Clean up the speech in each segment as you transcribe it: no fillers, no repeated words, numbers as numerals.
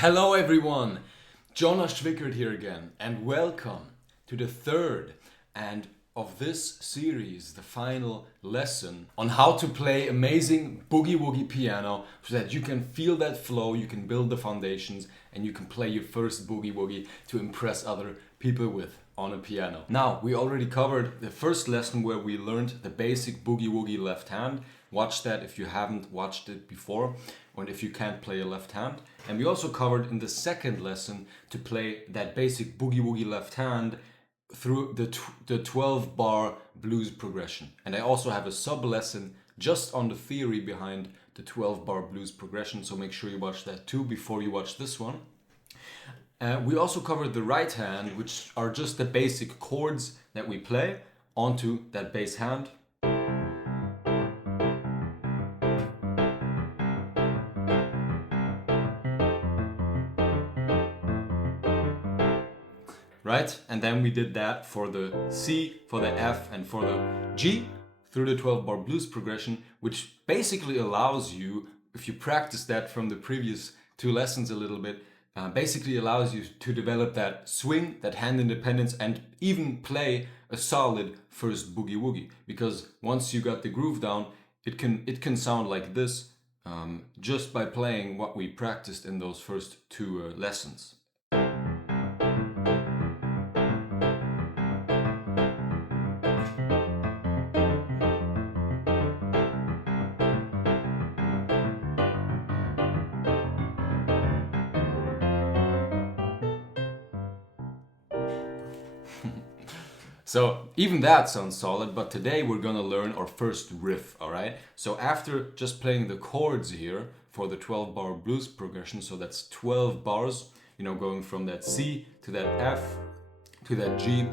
Hello everyone, Jonas Schwickert here again, and welcome to the third and of this series, the final lesson on how to play amazing boogie woogie piano so that you can feel that flow, you can build the foundations, and you can play your first boogie woogie to impress other people with on a piano. Now, we already covered the first lesson where we learned the basic boogie woogie left hand. Watch that if you haven't watched it before, or if you can't play a left hand. And we also covered in the second lesson to play that basic boogie woogie left hand through the 12 bar blues progression. And I also have a sub lesson just on the theory behind the 12 bar blues progression, so make sure you watch that too before you watch this one. We also covered the right hand, which are just the basic chords that we play onto that bass hand. Right? And then we did that for the C, for the F, and for the G through the 12 bar blues progression, which basically allows you, if you practice that from the previous two lessons a little bit, basically allows you to develop that swing, that hand independence, and even play a solid first boogie woogie. Because once you got the groove down, it can sound like this just by playing what we practiced in those first two lessons. So even that sounds solid, but today we're gonna learn our first riff, alright? So after just playing the chords here for the 12 bar blues progression, so that's 12 bars, going from that C to that F to that G.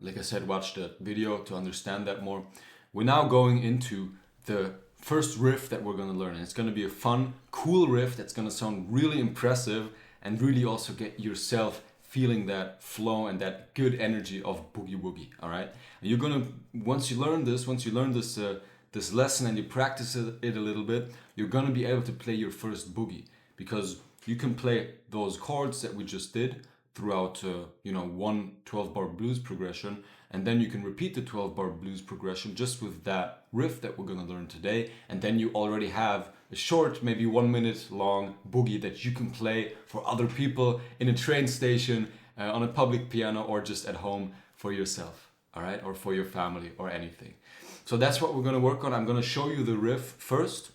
Like I said, watch that video to understand that more. We're now going into the first riff that we're gonna learn, and it's gonna be a fun, cool riff that's gonna sound really impressive and really also get yourself feeling that flow and that good energy of boogie woogie. All right, and you're gonna once you learn this this lesson and you practice it a little bit, you're gonna be able to play your first boogie, because you can play those chords that we just did throughout one 12 bar blues progression, and then you can repeat the 12 bar blues progression just with that riff that we're going to learn today, and then you already have a short, maybe 1 minute long boogie that you can play for other people in a train station, on a public piano, or just at home for yourself, all right, or for your family or anything. So that's what we're going to work on. I'm going to show you the riff first.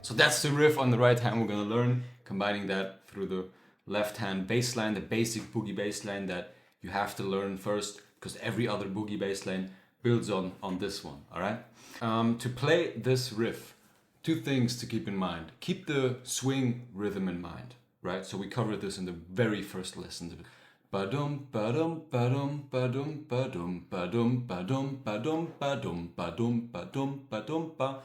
So that's the riff on the right hand we're going to learn, combining that through the left hand bass line, the basic boogie bass line that you have to learn first, because every other boogie bass line builds on this one, all right? To play this riff, two things to keep in mind. Keep the swing rhythm in mind, right? So we covered this in the very first lesson. Ba-dum, ba-dum, ba-dum, ba-dum, ba-dum, ba-dum, ba-dum, ba-dum, ba-dum, ba-dum, ba-dum, ba-dum, ba.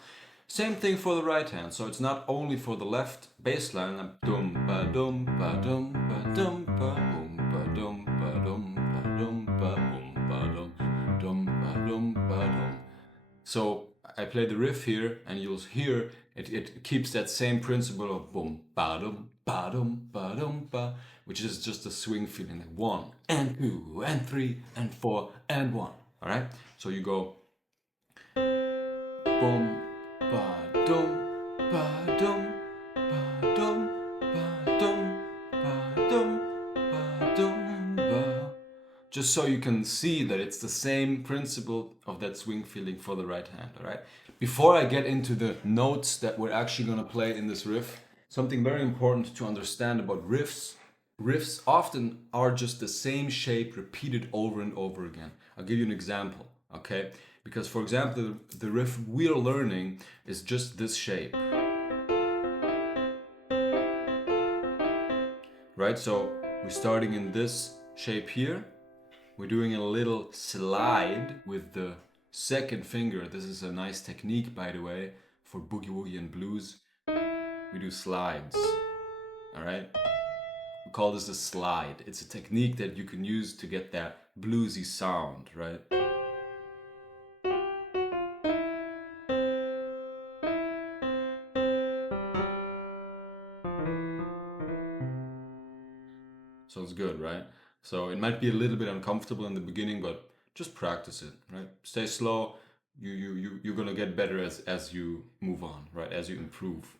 Same thing for the right hand, so it's not only for the left bass line. Dum ba dum ba dum ba dum ba boom ba dum ba dum ba dum ba boom ba dum dum ba dum ba dum. So I play the riff here, and you'll hear it keeps that same principle of boom ba dum ba dum ba dum ba, which is just a swing feeling, like 1 and 2 and 3 and 4 and 1. All right, so you go boom. Ba-dum, ba-dum, ba-dum, ba-dum, ba-dum, ba-dum, ba. Just so you can see that it's the same principle of that swing feeling for the right hand, all right? Before I get into the notes that we're actually gonna play in this riff, something very important to understand about riffs. Riffs often are just the same shape repeated over and over again. I'll give you an example, okay? Because, for example, the riff we're learning is just this shape. Right? So we're starting in this shape here, we're doing a little slide with the second finger. This is a nice technique, by the way, for Boogie Woogie and blues. We do slides, all right? We call this a slide. It's a technique that you can use to get that bluesy sound, right? Sounds good, right? So it might be a little bit uncomfortable in the beginning, but just practice it, right? Stay slow. You're gonna get better as you move on, right? As you improve.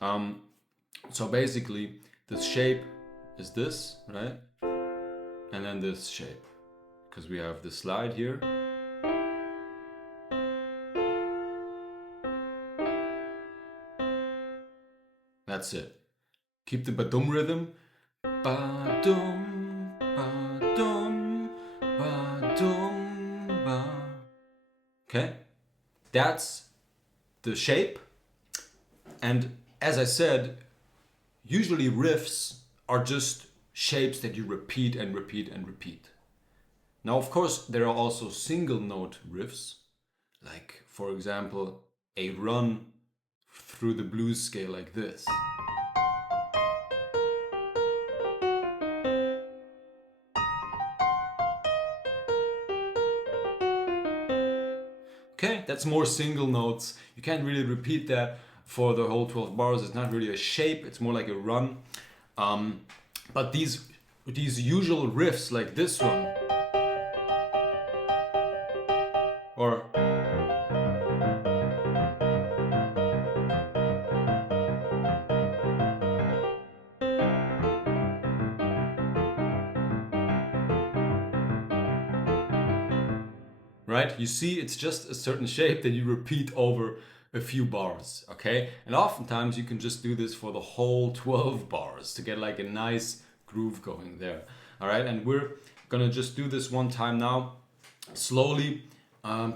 So basically, the shape is this, right? And then this shape, because we have the slide here. That's it. Keep the ba-dum rhythm. Ba-dum, ba-dum, ba-dum, ba. Okay? That's the shape. And as I said, usually riffs are just shapes that you repeat and repeat and repeat. Now, of course, there are also single note riffs, like, for example, a run through the blues scale like this. Okay, that's more single notes. You can't really repeat that for the whole 12 bars. It's not really a shape, it's more like a run. But these usual riffs like this one, or right? You see, it's just a certain shape that you repeat over a few bars, okay? And oftentimes you can just do this for the whole 12 bars to get like a nice groove going there, all right? And we're gonna just do this one time now, slowly,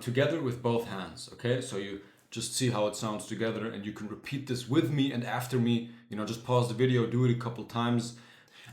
together with both hands, okay? So you just see how it sounds together, and you can repeat this with me and after me, you know, just pause the video, do it a couple times.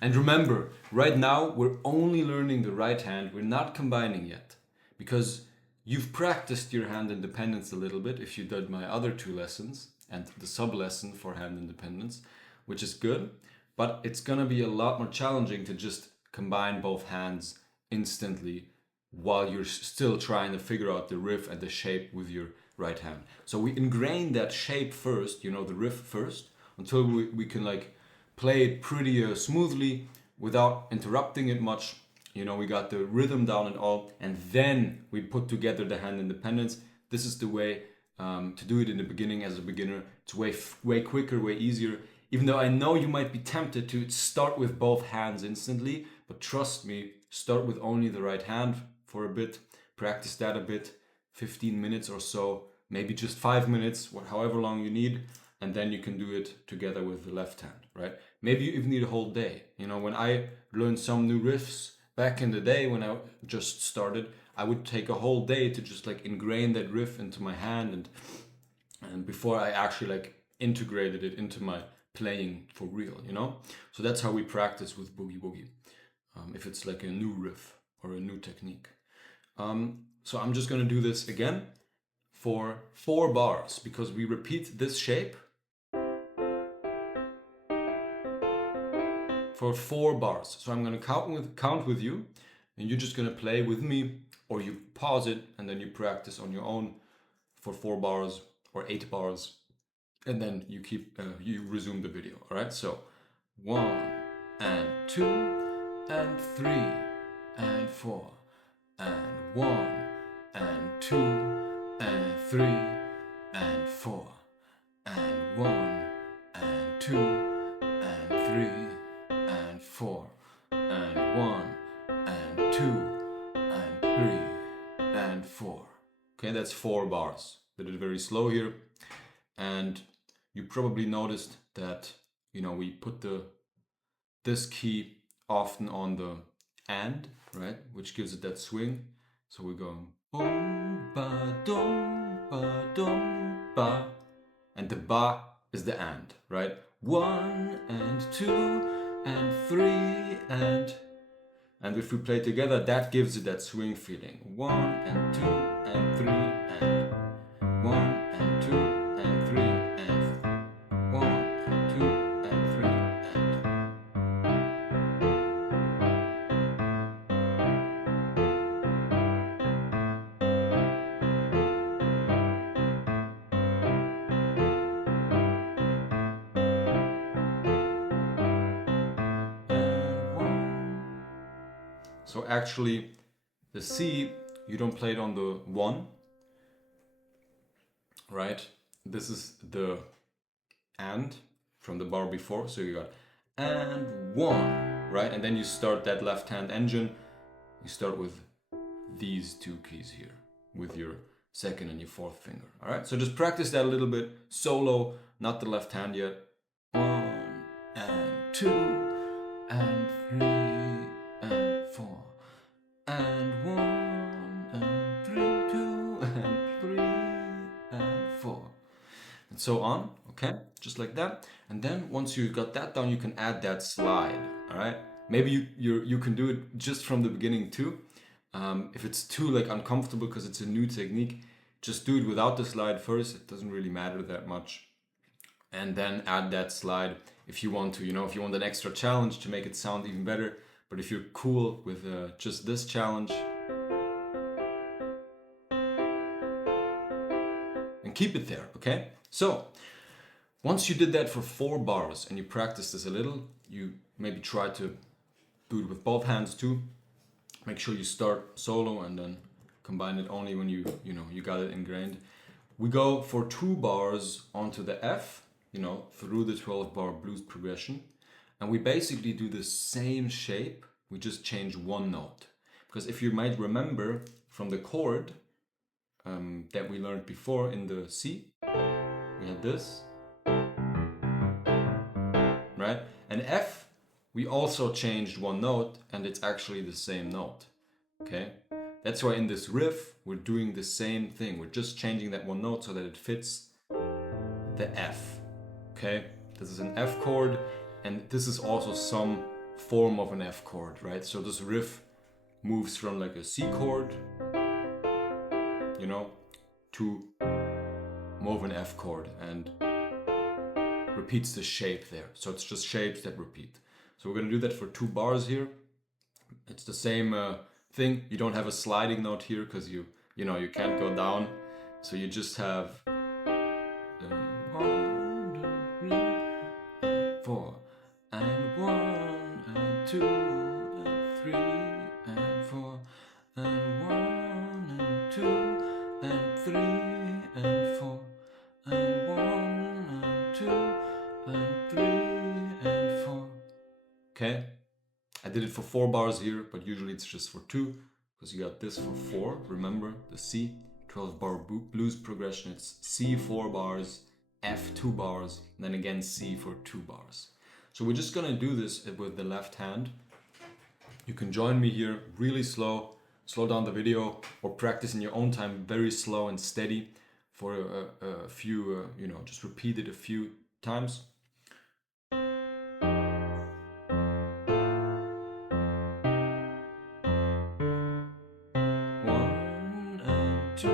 And remember, right now, we're only learning the right hand, we're not combining yet, because you've practiced your hand independence a little bit if you did my other 2 lessons and the sub lesson for hand independence, which is good, but it's gonna be a lot more challenging to just combine both hands instantly while you're still trying to figure out the riff and the shape with your right hand. So we ingrain that shape first, you know, the riff first, until we can like play it pretty smoothly without interrupting it much. You know, we got the rhythm down and all, and then we put together the hand independence. This is the way to do it in the beginning as a beginner. It's way quicker, way easier. Even though I know you might be tempted to start with both hands instantly, but trust me, start with only the right hand for a bit, practice that a bit, 15 minutes or so, maybe just 5 minutes, however long you need, and then you can do it together with the left hand, right? Maybe you even need a whole day. You know, when I learned some new riffs, back in the day when I just started, I would take a whole day to just like ingrain that riff into my hand and before I actually like integrated it into my playing for real, you know? So that's how we practice with Boogie Woogie, if it's like a new riff or a new technique. So I'm just gonna do this again for 4 bars because we repeat this shape for 4 bars. So I'm gonna count with you, and you're just gonna play with me, or you pause it and then you practice on your own for 4 bars or 8 bars, and then you resume the video. All right. So 1 and 2 and 3 and 4 and 1 and 2 and 3 and 4 and 1 and 2 and 3 and 4 and 1 and 2 and 3 and 4. Okay, that's 4 bars. Did it very slow here, and you probably noticed that, you know, we put this key often on the and, right, which gives it that swing. So we're going boom ba dum ba, and the ba is the and, right? 1 and 2 and 3 and And if we play together, that gives it that swing feeling. 1 and 2 and 3 and 1 and 2 and 3 and 1 and 2 and 3 and. So actually, the C, you don't play it on the 1, right? This is the and from the bar before, so you got and 1, right? And then you start that left hand engine, you start with these two keys here, with your second and your fourth finger, all right? So just practice that a little bit, solo, not the left hand yet. 1 and 2 and 3 and 4 and 1 and 3, 2 and 3 and 4 and so on, okay? Just like that. And then once you got that down, you can add that slide, all right? Maybe you can do it just from the beginning too. If it's too like uncomfortable because it's a new technique, just do it without the slide first. It doesn't really matter that much. And then add that slide if you want to, you know, if you want an extra challenge to make it sound even better. But if you're cool with just this challenge, and keep it there, okay? So once you did that for 4 bars and you practice this a little, you maybe try to do it with both hands too. Make sure you start solo and then combine it only when you got it ingrained. We go for 2 bars onto the F, you know, through the 12-bar blues progression. And we basically do the same shape, we just change one note. Because if you might remember from the chord that we learned before in the C, we had this, right? And F, we also changed one note and it's actually the same note, okay? That's why in this riff, we're doing the same thing. We're just changing that one note so that it fits the F, okay? This is an F chord. And this is also some form of an F chord, right? So this riff moves from like a C chord, you know, to more of an F chord and repeats the shape there. So it's just shapes that repeat. So we're gonna do that for 2 bars here. It's the same thing. You don't have a sliding note here because you can't go down. So you just have 1, 2, 3, 4. And 1 and 2 and 3 and 4 and 1 and 2 and 3 and 4 and 1 and 2 and 3 and 4. Okay, I did it for 4 bars here, but usually it's just for 2 because you got this for 4. Remember the C 12-bar blues progression. It's C 4 bars, F 2 bars, and then again C for 2 bars. So we're just gonna do this with the left hand. You can join me here really slow down the video, or practice in your own time very slow and steady for a few, just repeat it a few times. 1 and 2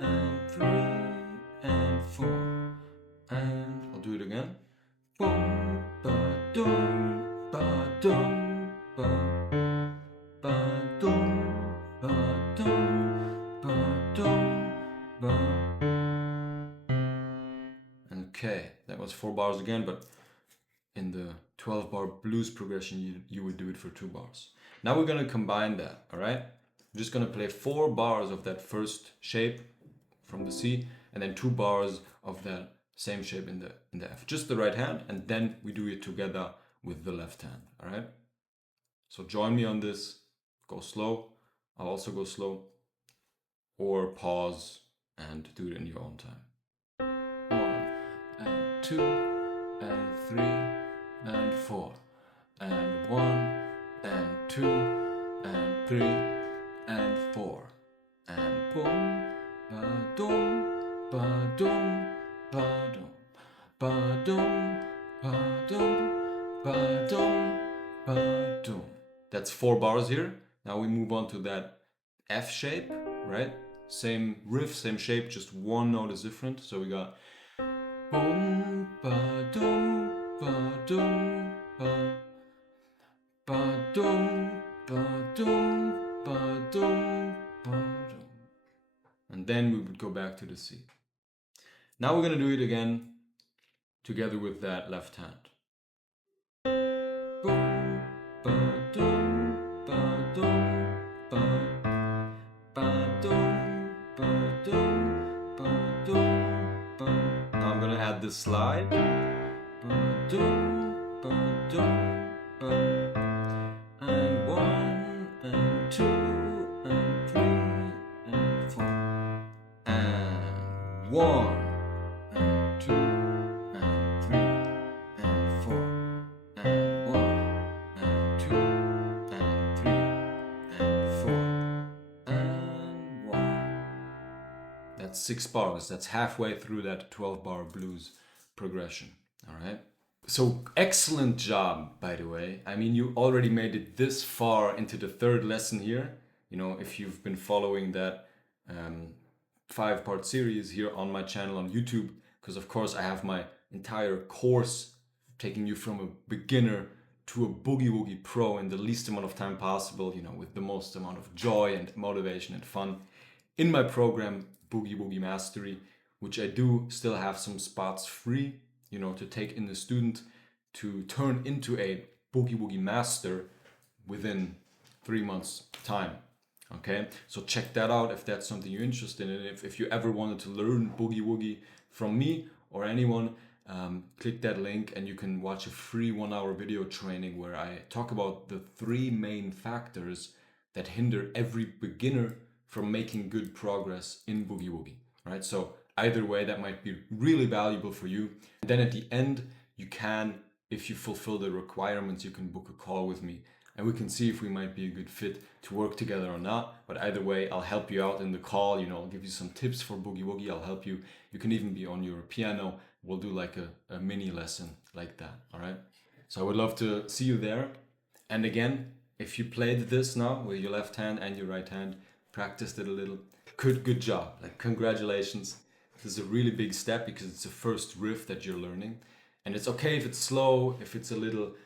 and 3 and 4 and I'll do it again. Boom, ba dum, ba dum, ba dum, ba dum, ba dum, ba. Okay, that was 4 bars again, but in the 12-bar blues progression, you would do it for 2 bars. Now we're gonna combine that, all right? I'm just gonna play 4 bars of that first shape from the C, and then 2 bars of that same shape in the F. Just the right hand, and then we do it together with the left hand, all right? So join me on this, go slow. I'll also go slow, or pause and do it in your own time. 1 and 2 and 3 and 4 and 1 and 2 and 3 and 4 and boom, ba dum, ba dum, ba dum, ba dum, ba dum, ba dum, ba dum. That's 4 bars here. Now we move on to that F shape, right? Same riff, same shape, just one note is different. So we got boom, ba dum, ba dum, ba dum, ba dum, ba dum, ba dum. And then we would go back to the C. Now we're gonna do it again together with that left hand. Boom, ba dum, ba dum, ba dum, ba dum, ba dum, ba. Now I'm gonna add the slide. Ba dum, ba dum, ba. And 1 and 2 and 3 and 4 and 1 and 2 and 3 and 4 and 1 and 2 and 3 and 4 and 1. That's 6 bars. That's halfway through that 12-bar blues progression. All right. So excellent job, by the way. I mean, you already made it this far into the third lesson here. You know, if you've been following that 5-part series here on my channel on YouTube, because of course I have my entire course taking you from a beginner to a Boogie Woogie pro in the least amount of time possible, you know, with the most amount of joy and motivation and fun in my program, Boogie Woogie Mastery, which I do still have some spots free, you know, to take in the student to turn into a Boogie Woogie master within 3 months time. Okay, so check that out if that's something you're interested in. If you ever wanted to learn Boogie Woogie from me or anyone, click that link and you can watch a free 1-hour video training where I talk about the 3 main factors that hinder every beginner from making good progress in Boogie Woogie, right? So either way, that might be really valuable for you. And then at the end, you can, if you fulfill the requirements, you can book a call with me and we can see if we might be a good fit to work together or not. But either way, I'll help you out in the call, you know, I'll give you some tips for Boogie Woogie, I'll help you. You can even be on your piano. We'll do like a mini lesson like that, all right? So I would love to see you there. And again, if you played this now with your left hand and your right hand, practiced it a little, good job, like congratulations. This is a really big step because it's the first riff that you're learning. And it's okay if it's slow, if it's a little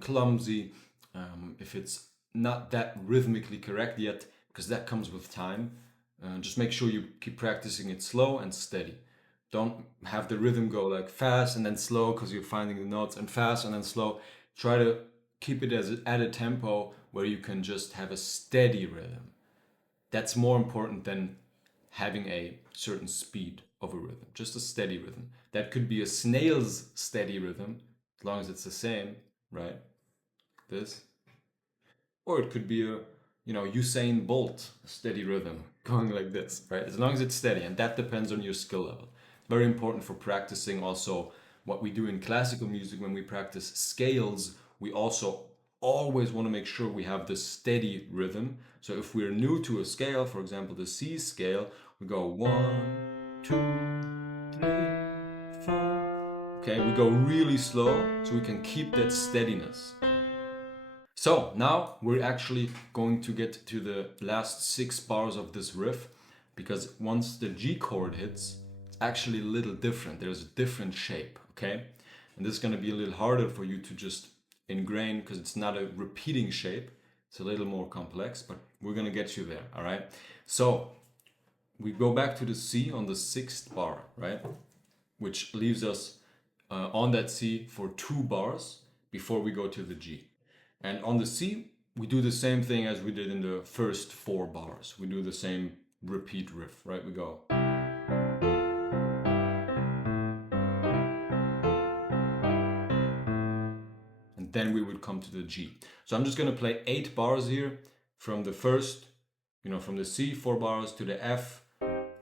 clumsy, if it's not that rhythmically correct yet, because that comes with time. Just make sure you keep practicing it slow and steady. Don't have the rhythm go like fast and then slow because you're finding the notes, and fast and then slow. Try to keep it at a tempo where you can just have a steady rhythm. That's more important than having a certain speed of a rhythm, just a steady rhythm. That could be a snail's steady rhythm, as long as it's the same, right? This. Or it could be a, you know, Usain Bolt steady rhythm, going like this, right? As long as it's steady, and that depends on your skill level. Very important for practicing also what we do in classical music when we practice scales. We also always want to make sure we have the steady rhythm. So if we're new to a scale, for example, the C scale, we go 1, 2, 3, 4. Okay, we go really slow so we can keep that steadiness. So now we're actually going to get to the last 6 bars of this riff, because once the G chord hits, it's actually a little different. There's a different shape, okay? And this is going to be a little harder for you to just ingrain because it's not a repeating shape. It's a little more complex, but we're going to get you there, all right? So we go back to the C on the 6th bar, right? Which leaves us on that C for 2 bars before we go to the G. And on the C, we do the same thing as we did in the first 4 bars. We do the same repeat riff, right? We go. And then we would come to the G. So I'm just going to play 8 bars here from the first, you know, from the C, 4 bars to the F,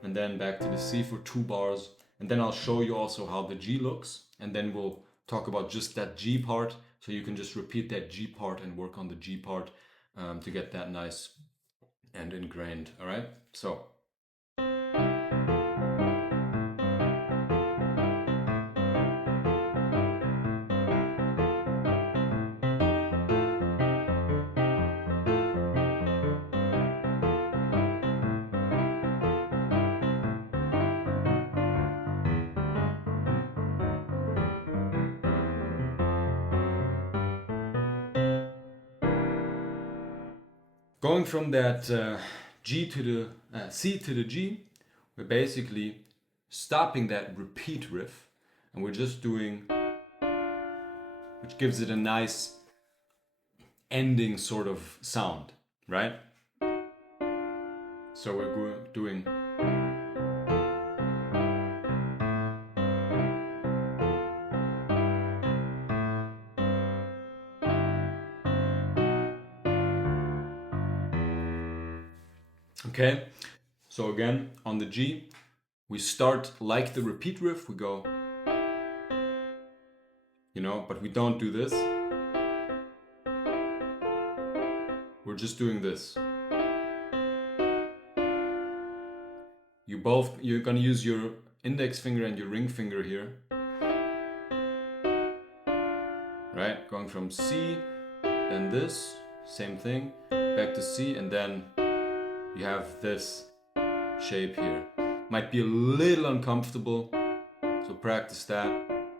and then back to the C for 2 bars. And then I'll show you also how the G looks. And then we'll talk about just that G part. So you can just repeat that G part and work on the G part to get that nice and ingrained, all right? So. Going from that G to the C to the G, we're basically stopping that repeat riff, and we're just doing, which gives it a nice ending sort of sound, right? So we're doing. Okay, so again, on the G, we start like the repeat riff, we go, you know, but we don't do this. We're just doing this. You're gonna use your index finger and your ring finger here. Right, going from C, then this, same thing, back to C, and then you have this shape here. Might be a little uncomfortable, so practice that.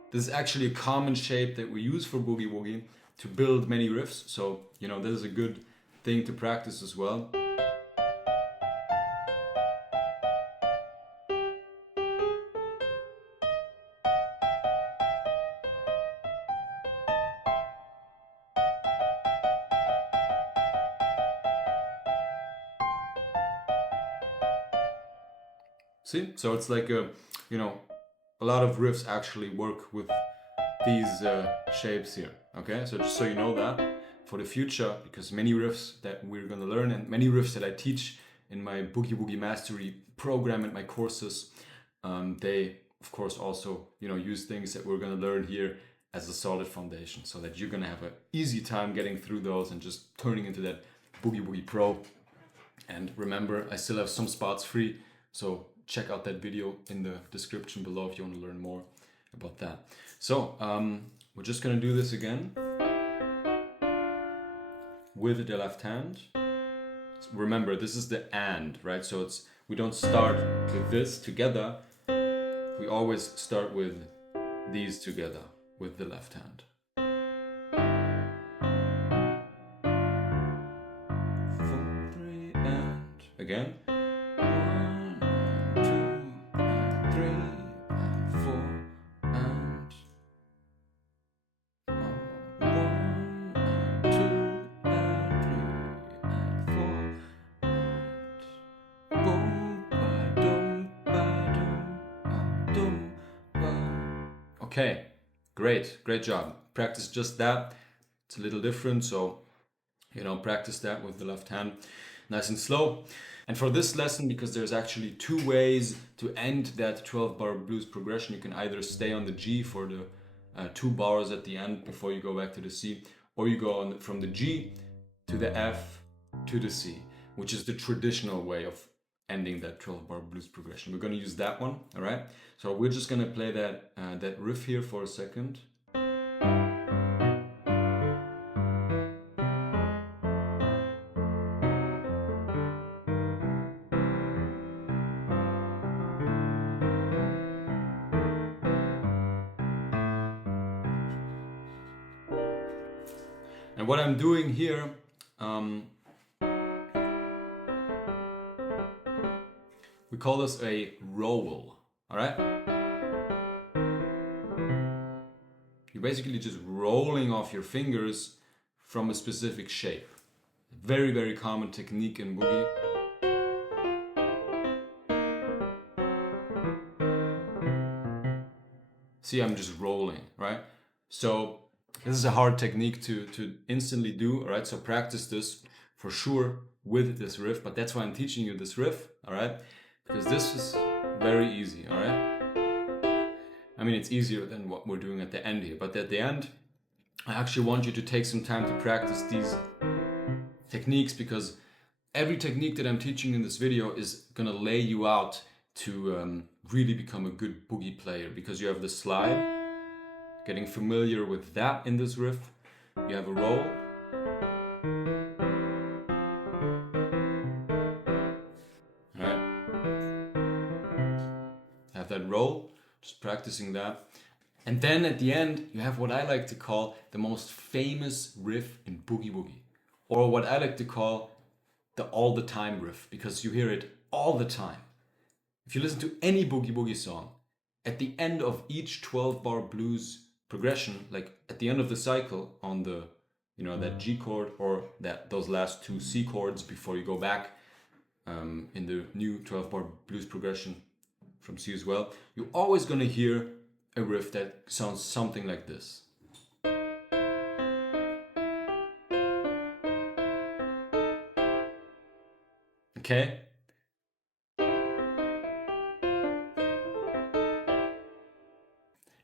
This is actually a common shape that we use for Boogie Woogie to build many riffs, so you know this is a good thing to practice as well. See, so it's like a, you know, a lot of riffs actually work with these shapes here. Okay, so just so you know that for the future, because many riffs that we're gonna learn and many riffs that I teach in my Boogie Woogie Mastery program and my courses, they of course also, you know, use things that we're gonna learn here as a solid foundation, so that you're gonna have an easy time getting through those and just turning into that Boogie Woogie Pro. And remember, I still have some spots free, so check out that video in the description below if you want to learn more about that. So we're just gonna do this again with the left hand. So remember, this is the and, right? So we don't start with this together. We always start with these together with the left hand. 4, 3, and again. 1, 2, and 3, and 4, and 1, and 2, and 3, and 4, and boom, ba dum, ba dum, ba. Okay, great job. Practice just that. It's a little different, so you know, practice that with the left hand, nice and slow. And for this lesson, because there's actually two ways to end that 12-bar blues progression, you can either stay on the G for the 2 bars at the end before you go back to the C, or you go on from the G to the F to the C, which is the traditional way of ending that 12-bar blues progression. We're going to use that one, all right? So we're just going to play that that riff here for a second. And what I'm doing here, we call this a roll, all right? You're basically just rolling off your fingers from a specific shape. Very, very common technique in boogie. See, I'm just rolling, right? So this is a hard technique to instantly do, all right? So practice this for sure with this riff, but that's why I'm teaching you this riff, all right? Because this is very easy, all right? I mean, it's easier than what we're doing at the end here, but at the end, I actually want you to take some time to practice these techniques, because every technique that I'm teaching in this video is gonna lay you out to really become a good boogie player, because you have the slide, getting familiar with that in this riff. You have a roll. All right. Have that roll, just practicing that. And then at the end, you have what I like to call the most famous riff in Boogie Woogie, or what I like to call the all the time riff, because you hear it all the time. If you listen to any Boogie Woogie song, at the end of each 12-bar blues progression, like at the end of the cycle on the, you know, that G chord or those last two C chords before you go back in the new 12-bar blues progression from C as well, you're always gonna hear a riff that sounds something like this. Okay?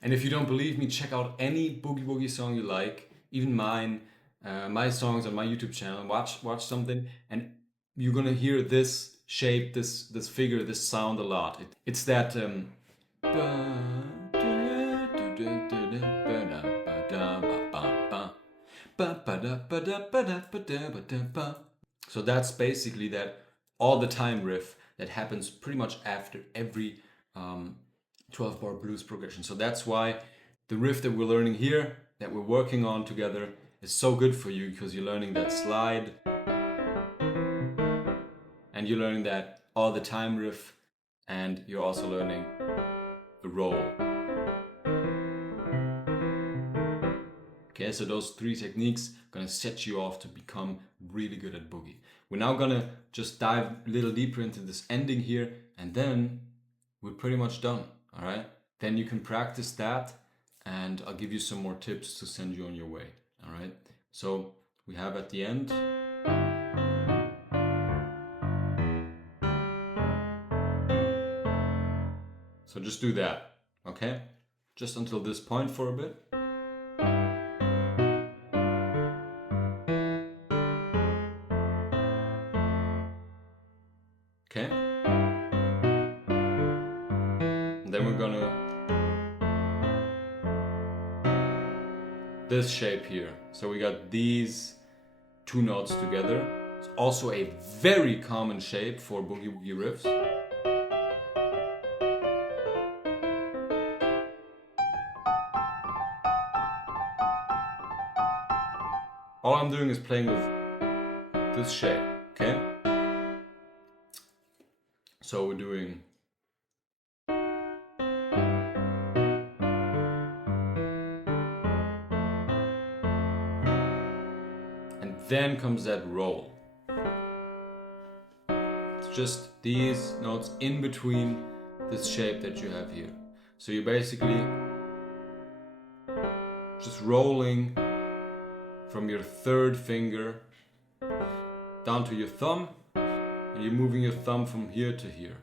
And if you don't believe me, check out any Boogie Woogie song you like, even mine, my songs on my YouTube channel. Watch something, and you're gonna hear this shape, this figure, this sound a lot. It's that. So that's basically that all the time riff that happens pretty much after every 12-bar blues progression. So that's why the riff that we're learning here, that we're working on together, is so good for you, because you're learning that slide and you're learning that all the time riff, and you're also learning the roll. Okay, so those three techniques are gonna set you off to become really good at boogie. We're now gonna just dive a little deeper into this ending here, and then we're pretty much done, all right? Then you can practice that, and I'll give you some more tips to send you on your way, all right? So we have at the end. So just do that, okay? Just until this point for a bit. Okay? And then we're gonna this shape here. So we got these two notes together. It's also a very common shape for Boogie Woogie riffs. All I'm doing is playing with this shape, okay? So we're doing and then comes that roll. It's just these notes in between this shape that you have here. So you're basically just rolling from your third finger down to your thumb, and you're moving your thumb from here to here.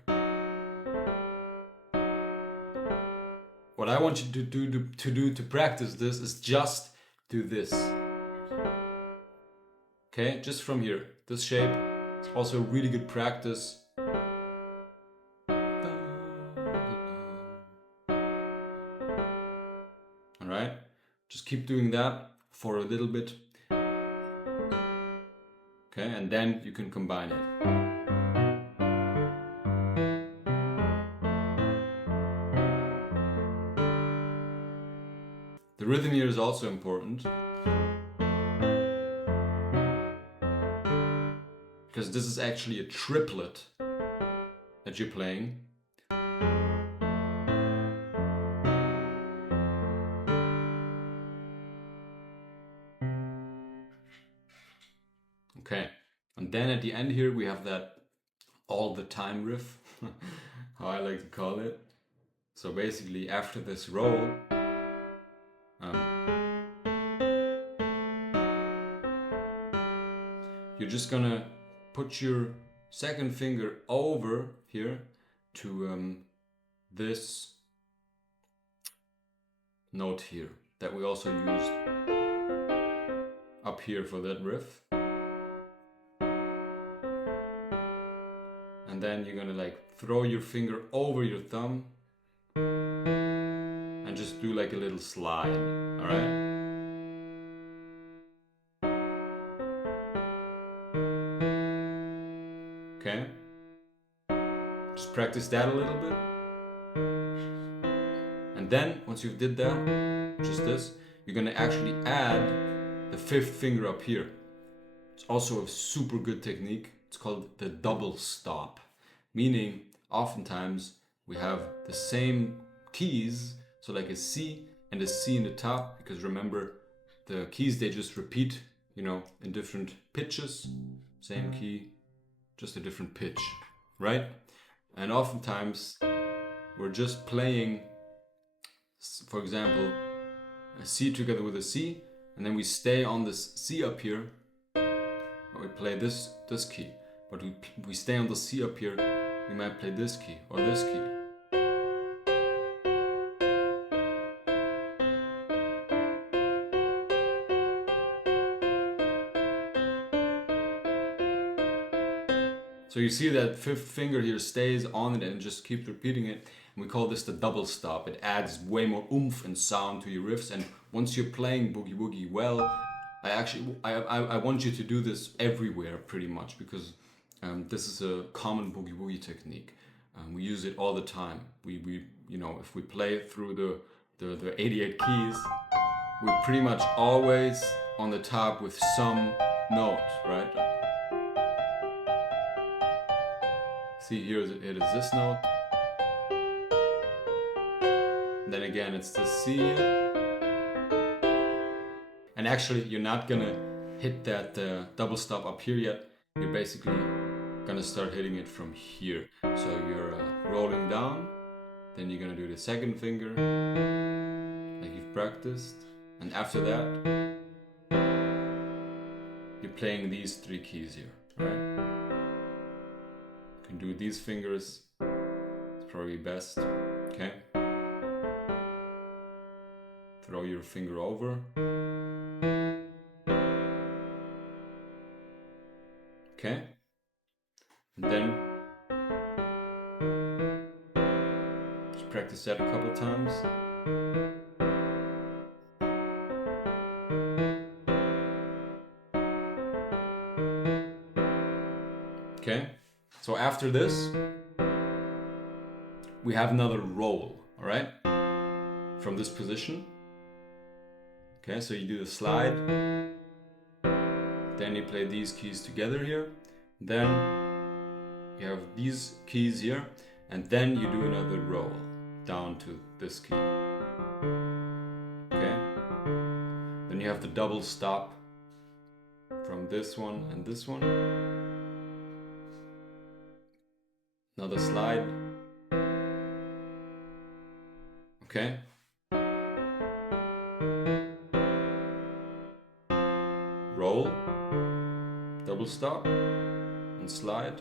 What I want you to do to practice this is just do this. Okay, just from here. This shape is also a really good practice. Alright, just keep doing that for a little bit. Okay, and then you can combine it. The rhythm here is also important, because this is actually a triplet that you're playing. Okay, and then at the end here we have that all the time riff, how I like to call it. So basically after this roll, you're just gonna put your second finger over here to this note here that we also used up here for that riff. And then you're gonna like throw your finger over your thumb and just do like a little slide, alright? Okay? Just practice that a little bit. And then, once you've did that, just this, you're gonna actually add the fifth finger up here. It's also a super good technique it's called the double stop, meaning oftentimes we have the same keys, so like a C and a C in the top, because remember the keys, they just repeat, you know, in different pitches, same key, just a different pitch, right? And oftentimes we're just playing, for example, a C together with a C, and then we stay on this C up here, or we play this key, but we stay on the C up here, we might play this key or this key. So you see that fifth finger here stays on it and just keep repeating it. And we call this the double stop. It adds way more oomph and sound to your riffs. And once you're playing Boogie Woogie well, I want you to do this everywhere pretty much, because this is a common Boogie Woogie technique. We use it all the time. We you know, if we play through the 88 keys, we're pretty much always on the top with some note, right? See, here it is this note. And then again, it's the C. And actually, you're not gonna hit that double stop up here yet. You're basically gonna start hitting it from here. So you're rolling down, then you're gonna do the second finger, like you've practiced. And after that, you're playing these three keys here, right? You can do these fingers, it's probably best, okay? Throw your finger over. Okay? And then just practice that a couple times. Okay? So after this, we have another roll, all right? From this position. Okay, so you do the slide, then you play these keys together here, then you have these keys here, and then you do another roll down to this key. Okay, then you have the double stop from this one and this one. Another slide. Okay. Roll, double stop, and slide.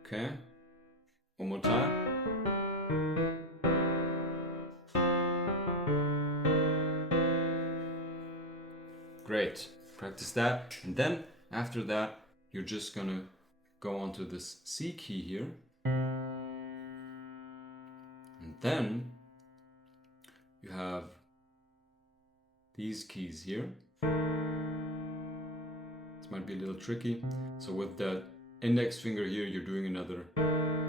Okay, one more time. Great, practice that. And then after that, you're just gonna go onto this C key here. And then you have these keys here. This might be a little tricky. So with the index finger here, you're doing another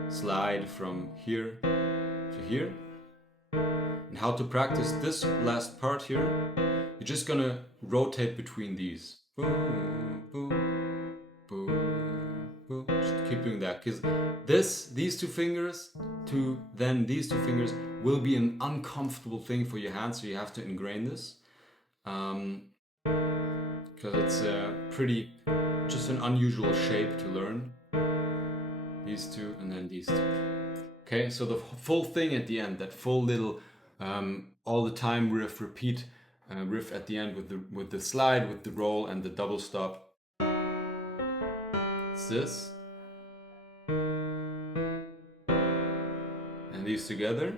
slide from here to here. And how to practice this last part here, you're just gonna rotate between these. Boom, boom, boom, boom. Just keep doing that, because these two fingers to then these two fingers will be an uncomfortable thing for your hands, so you have to ingrain this. Because it's pretty, just an unusual shape to learn. These two and then these two. Okay, so the full thing at the end, that full little all the time riff, repeat riff at the end with the slide, with the roll and the double stop. It's this. And these together.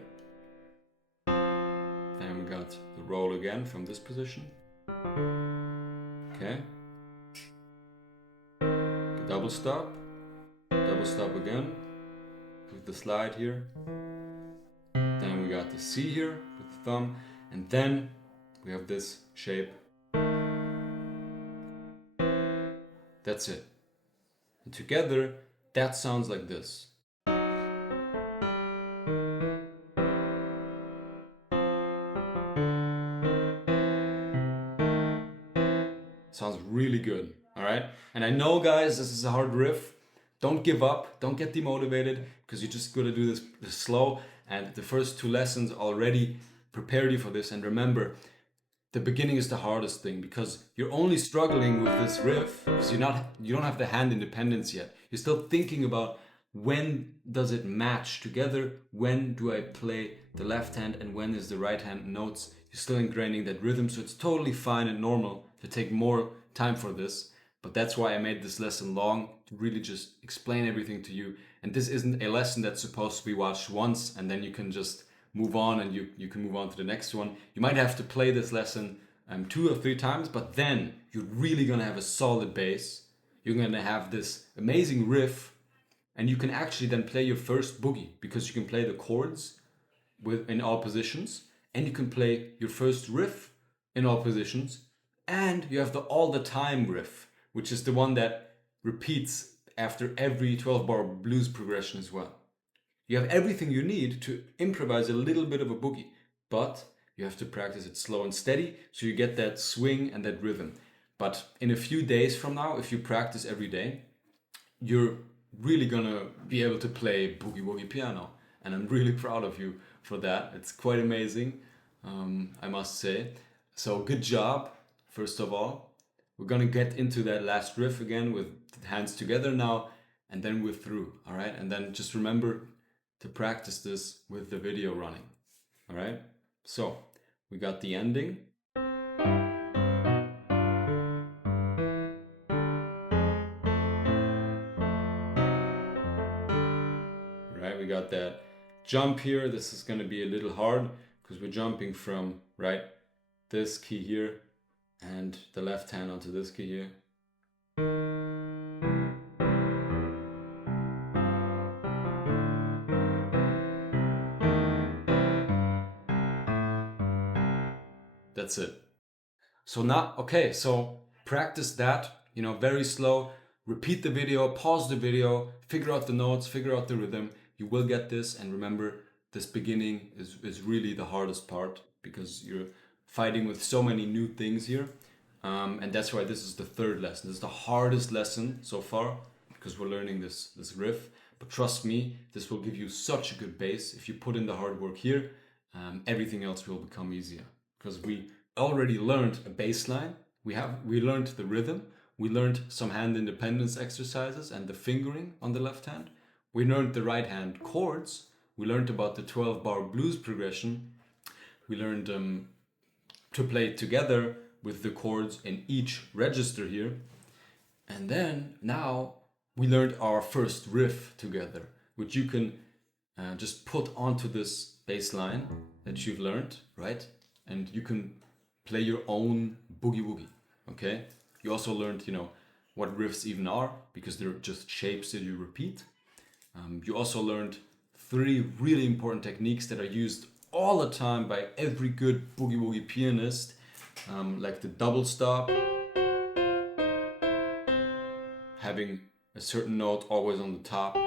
And we got the roll again from this position. Okay. Double stop again with the slide here. Then we got the C here with the thumb, and then we have this shape. That's it. And together, that sounds like this. Sounds really good. All right. And I know, guys, this is a hard riff. Don't give up. Don't get demotivated because you just got to do this slow. And the first two lessons already prepared you for this. And remember, the beginning is the hardest thing because you're only struggling with this riff because you don't have the hand independence yet. You're still thinking about when does it match together, when do I play the left hand and when is the right hand notes. You're still ingraining that rhythm, so it's totally fine and normal to take more time for this. But that's why I made this lesson long, to really just explain everything to you. And this isn't a lesson that's supposed to be watched once and then you can just move on and you can move on to the next one. You might have to play this lesson 2 or 3 times, but then you're really gonna have a solid bass. You're gonna have this amazing riff, and you can actually then play your first boogie because you can play the chords in all positions, and you can play your first riff in all positions, and you have the all the time riff, which is the one that repeats after every 12-bar blues progression as well. You have everything you need to improvise a little bit of a boogie, but you have to practice it slow and steady so you get that swing and that rhythm. But in a few days from now, if you practice every day, you're really gonna be able to play Boogie Woogie piano. And I'm really proud of you for that. It's quite amazing, I must say. So good job, first of all. We're gonna get into that last riff again with the hands together now, and then we're through, all right? And then just remember to practice this with the video running, all right? So we got the ending. Right, we got that jump here. This is going to be a little hard because we're jumping from, right, this key here and the left hand onto this key here. That's it. So now, okay, so practice that, very slow. Repeat the video, pause the video, figure out the notes, figure out the rhythm. You will get this, and remember, this beginning is really the hardest part because you're fighting with so many new things here. And that's why this is the third lesson. This is the hardest lesson so far because we're learning this riff. But trust me, this will give you such a good bass. If you put in the hard work here, everything else will become easier because we already learned a bass line. We learned the rhythm. We learned some hand independence exercises and the fingering on the left hand. We learned the right hand chords. We learned about the 12-bar blues progression. We learned to play together with the chords in each register here. And then now we learned our first riff together, which you can just put onto this bass line that you've learned, right? And you can play your own boogie woogie, okay? You also learned, what riffs even are because they're just shapes that you repeat. You also learned 3 really important techniques that are used all the time by every good boogie woogie pianist, like the double stop, having a certain note always on the top,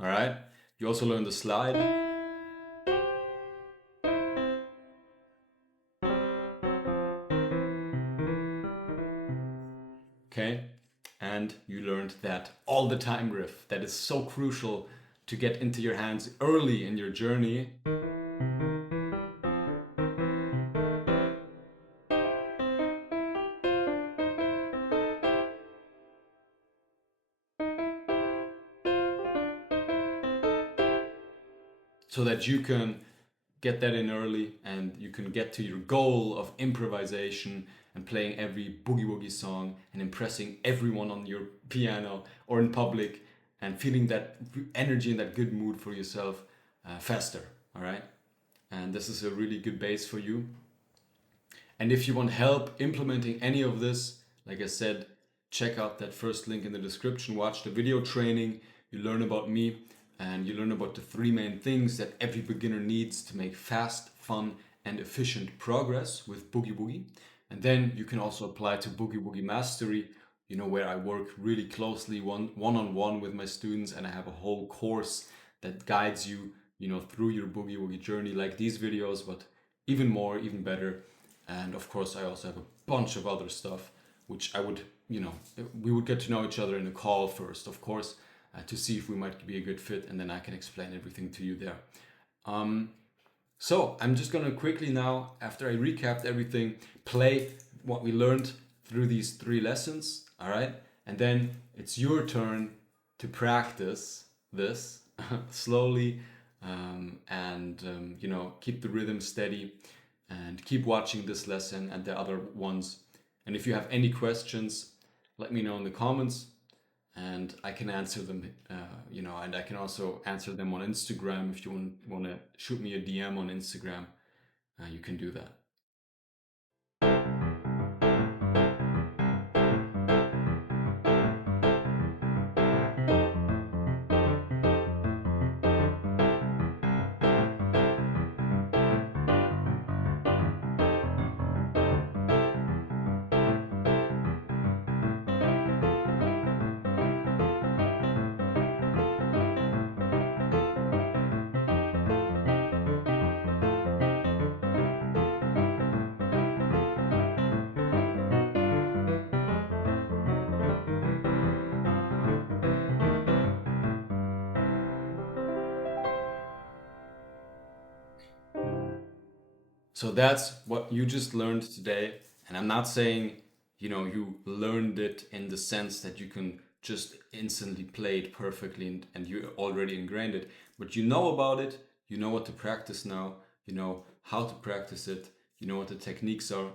all right? You also learn the slide. Okay, and you learned that all the time riff that is so crucial to get into your hands early in your journey. So that you can get that in early and you can get to your goal of improvisation and playing every boogie woogie song and impressing everyone on your piano or in public and feeling that energy and that good mood for yourself faster, all right? And this is a really good base for you. And if you want help implementing any of this, like I said, check out that first link in the description, watch the video training, you learn about me, and you learn about the 3 main things that every beginner needs to make fast, fun, and efficient progress with Boogie Woogie. And then you can also apply to Boogie Woogie Mastery, where I work really closely one-on-one with my students, and I have a whole course that guides you, through your Boogie Woogie journey, like these videos, but even more, even better. And of course, I also have a bunch of other stuff, which I would, we would get to know each other in a call first, of course, to see if we might be a good fit, and then I can explain everything to you there. So I'm just gonna quickly now, after I recapped everything, play what we learned through these 3 lessons, all right? And then it's your turn to practice this slowly, and keep the rhythm steady, and keep watching this lesson and the other ones. And if you have any questions, let me know in the comments, and I can answer them. And I can also answer them on Instagram. If you want to shoot me a DM on Instagram, you can do that. So that's what you just learned today. And I'm not saying, you learned it in the sense that you can just instantly play it perfectly, and you already ingrained it, but you know about it, you know what to practice now, you know how to practice it, you know what the techniques are,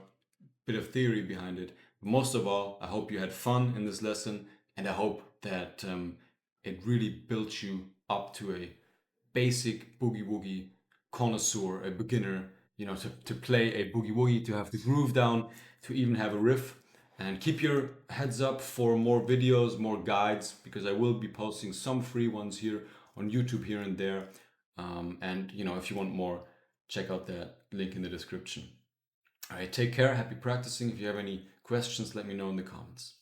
bit of theory behind it. But most of all, I hope you had fun in this lesson, and I hope that it really built you up to a basic boogie woogie connoisseur, a beginner, to play a boogie woogie, to have the groove down, to even have a riff. And keep your heads up for more videos, more guides, because I will be posting some free ones here on YouTube here and there. And if you want more, check out the link in the description. All right, take care, happy practicing. If you have any questions, let me know in the comments.